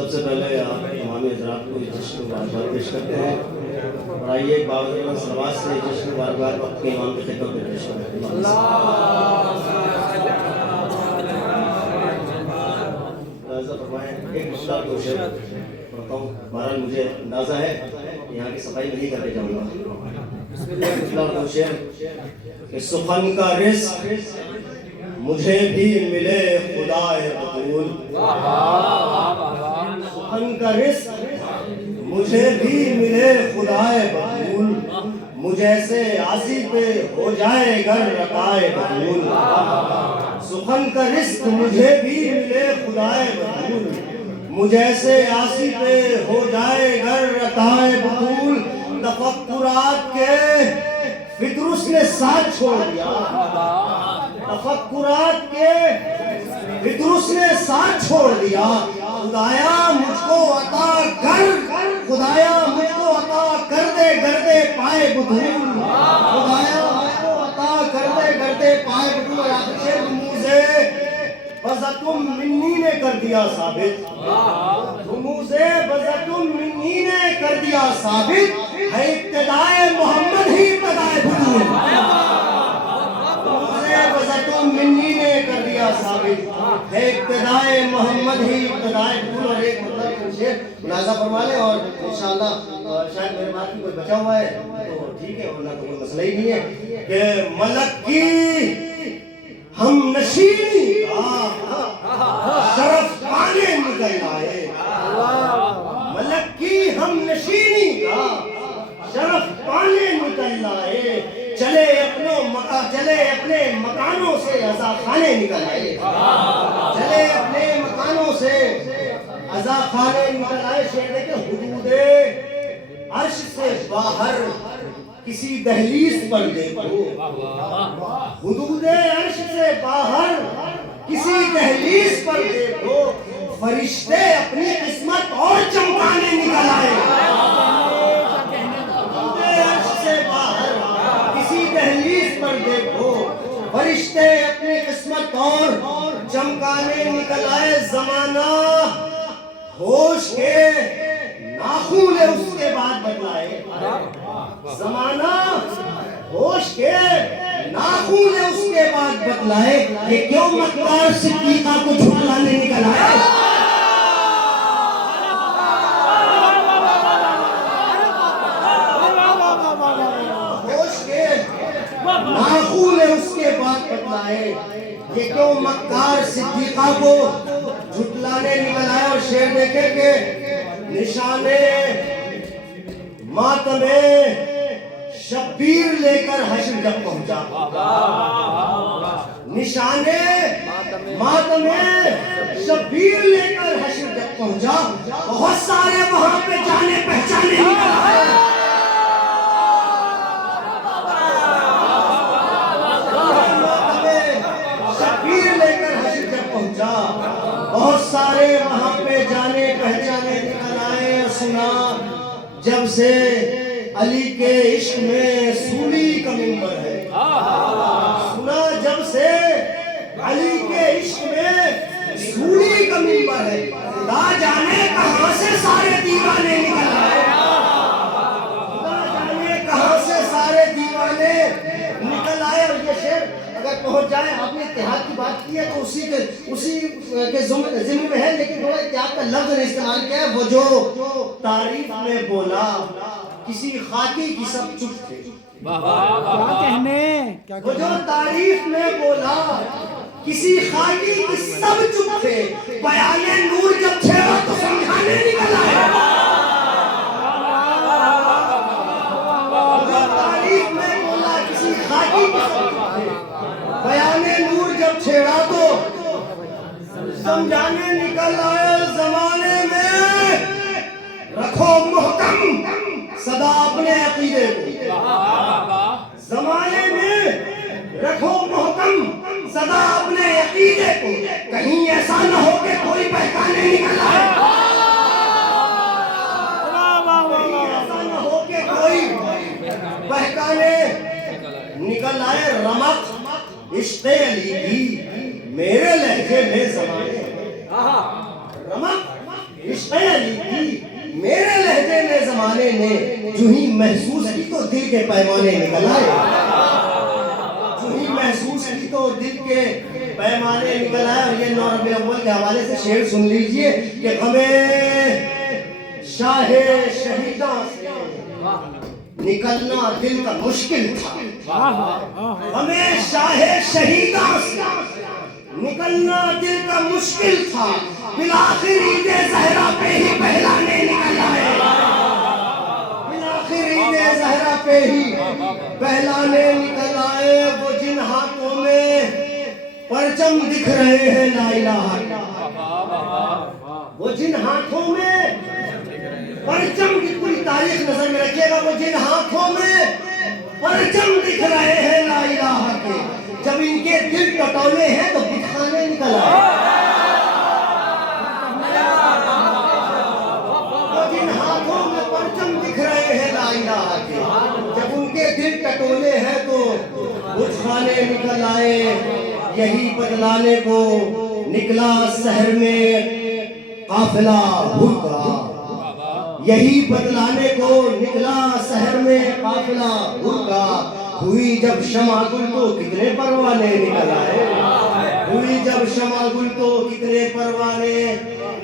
سب سے پہلے آپ تمام حضرات کو یہ جشن مبارکباد پیش کرتے ہیں اور آئیے ایک باوجود سلوات سے جشن مبارکباد وقت کے امام کی خدمت میں پیش کرتے ہیں۔ لہٰذا فرمائیں ایک مسئلہ کو شعر پڑھتا ہوں، بہرحال مجھے اندازہ ہے کہ یہاں کی صفائی نہیں کر کے جاؤں گا۔ کہ سخن کا رزق مجھے بھی ملے خدائے بطول، سخن کا رزق مجھے بھی ملے خدائے بطول، مجھے سے عاصی پہ ہو جائے گر رکائے بطول، سخن کا رزق مجھے بھی ملے خدائے بطول، مجھے سے عاصی پہ ہو جائے گر رکائے بطول، تفکرات کے فطرس نے ساتھ چھوڑ دیا، تفکرات کے فطرس نے ساتھ چھوڑ دیا، خدایا مجھ کو عطا کر، خدایا مجھ کو عطا کر دے گردے پائے بطول، خدایا مجھ کو عطا کر دے گردے پائے بطول۔ آخر موزے بزتم منی نے کر دیا ثابت، موزے بزتم منی نے کر دیا ثابت، ہے ابتدائے محمد ہی ابتدائے بطول، موزے بزتم منی نے کر دیا ثابت، ہے ابتدائے محمد ہی ابتدائے بطول۔ اور ایک مطلب شعر ملاحظہ فرما لیں اور انشاءاللہ شاید میرے بات میں کوئی بچا ہوا ہے تو ٹھیک ہے، ورنہ تو کوئی مسئلہ ہی نہیں ہے کہ ملک کی ہم نشینی شرف پانے نکل آئے، ملک کی ہم نشینی کا شرف پانے نکل آئے، چلے اپنے مکانوں سے عزا خانے نکل آئے، چلے اپنے مکانوں سے عزا خانے نکل آئے۔ شعر دیکھیں، حدود عرش سے باہر کسی دہلیز پر دیکھو، حدود عرش سے باہر کسی دہلیز پر دیکھو، فرشتے اپنی قسمت اور چمکانے نکل آئے، حدود عرش سے باہر کسی دہلیز پر دیکھو، فرشتے اپنی قسمت اور چمکانے نکل آئے، زمانہ ہوش کے ناخون اس کے بعد بدلائے، زمانہ ہوش کے ناخون اس کے بعد بدلائے، یہ کیوں مکار صدیقہ کو جھٹلانے نکل آئے، ہوش کے ناخون اس کے بعد بدلائے، یہ کیوں مکار صدیقہ کو جھٹلانے نکل آئے۔ اور شعر دیکھیں کہ نشانے ماتم شبیر لے کر حشر جب پہنچا، نشانے ماتم شبیر لے کر حشر جب پہنچا، بہت سارے وہاں پہ جانے پہچانے نکل آئے، شبیر لے کر حشر جب پہنچا، بہت سارے وہاں پہ جانے پہچانے نکل آئے۔ سنا جب سے علی کے عشق میں سولی کا منبر ہے، سنا جب سے علی کے عشق میں سولی کا منبر ہے، خدا جانے کہاں سے سارے دیوانے نکل آئے، خدا جانے کہاں سے سارے دیوانے نکل آئے۔ اور یہ شعر اگر پہنچ جائے، آپ نے اتحاد کی بات کی ہے تو اسی کے ضمن میں ہے، لیکن تھوڑا اتحاد کا لفظ نے استعمال کیا ہے، وہ جو تعریف میں بولا کسی خاکی کی سب چپ تھے، کیا کہنے، وہ جو تعریف میں بولا کسی خاکی کی سب چپ تھے، بیان نور جب چھیڑا تو سمجھانے نکل آئے، جو تعریف میں بولا کسی خاکی کی سب چپ تھے، بیان نور جب چھیڑا تو سمجھانے نکل آئے۔ زمانے میں رکھو محکم صدا اپنے عقیدے کو، زمانے میں رکھو محکم صدا اپنے عقیدے کو، کہیں ایسا نہ ہو کہ کوئی بہکانے نکل آئے، کہیں ایسا نہ ہو کہ کوئی بہکانے نکل آئے۔ رمق عشق علی کی میرے لہجے میں زمانے، رمق عشق علی کی میرے لہجے میں زمانے نے جو ہی محسوس کی تو دل کے پیمانے نکل آئے، جو ہی محسوس کی تو دل کے پیمانے نکل آئے۔ اور یہ 9 ربیع الاول کے حوالے سے شعر سن لیجئے کہ ہمیں شاہ شہیداں سے نکلنا دل کا مشکل تھا، ہمیں شاہ شہیداں سے نکلنا دل کا مشکل تھا، بالآخر عید زہرا پہ ہی بہلانے نکل آئے، بالآخر عید زہرا پہ ہی بہلانے نکل آئے۔ وہ جن ہاتھوں میں پرچم دکھ رہے ہیں لا الہ الا اللہ، وہ جن ہاتھوں میں پرچم کی پوری تاریخ نظر میں رکھیے گا، وہ جن ہاتھوں میں پرچم دکھ رہے ہیں لا الہ کے، جب ان کے دل ٹٹولے ہیں تو بتخانے نکل آئے۔ وہ جن ہاتھوں میں پرچم دکھ رہے ہیں لا الہ کے، جب ان کے دل ٹٹولے ہیں تو بتخانے نکل آئے۔ یہی بدلانے کو نکلا سحر میں قافلہ بھرکا، یہی بدلانے کو نکلا سحر میں قافلہ بھرکا، ہوئی جب شمع گل تو کتنے پروانے نکل آئے، ہوئی جب شمع گل تو کتنے پروانے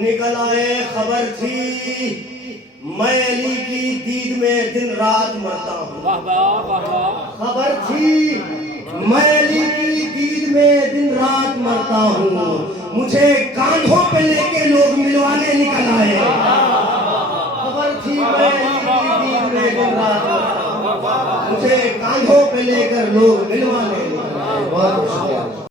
نکل آئے۔ خبر تھی میں علی کی دید میں دن رات مرتا ہوں، خبر تھی میں علی کی دید میں دن رات مرتا ہوں، مجھے کاندھوں پہ لے کے لوگ ملوانے نکل آئے، خبر تھی میں علی کی دید میں دن رات مرتا ہوں، مجھے کاندھوں پہ لے کر لوگ ملوانے نکل آئے۔ بہت شکریہ۔